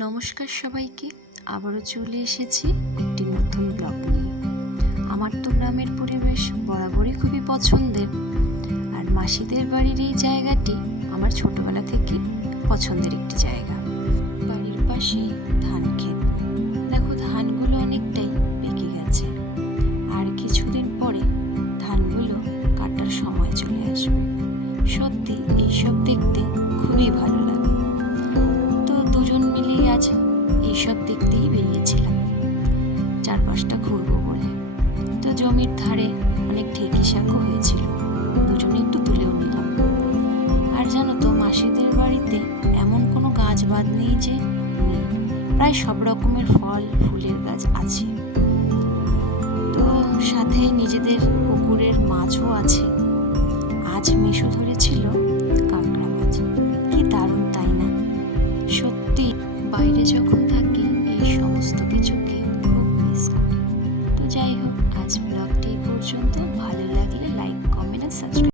নমস্কার সবাইকে, আবারও চলে এসেছি একটি নতুন ব্লগ নিয়ে। আমার তো গ্রামের পরিবেশ বরাবরই খুবই পছন্দের, আর মাসিদের বাড়ির এই জায়গাটি আমার ছোটবেলা থেকে পছন্দের একটি জায়গা। বাড়ির পাশে ধান ক্ষেত, দেখো ধানগুলো অনেকটাই পেকে গেছে, আর কিছুদিন পরে ধানগুলো কাটার সময় চলে আসবে। সত্যি এইসব দেখতে খুবই ভালো লাগে। তো দুজন মিলেই আজ এইসব দেখতেই বেরিয়েছিলাম, চারপাশটা ঘুরবো বলে। তো জমির ধারে অনেক ঢেঁকি শাকও হয়েছিল, দুজনে একটু তুলেও নিলাম। আর জানো তো, মাসিদের বাড়িতে এমন কোনো গাছ বাদ নেই যে নেই, প্রায় সব রকমের ফল ফুলের গাছ আছে। তো সাথে নিজেদের পুকুরের মাছও আছে। আজ মেশো ধরেছিল কাঁকড়া মাছ, কি দারুণ তাই না? সত্যি বাইরে যখন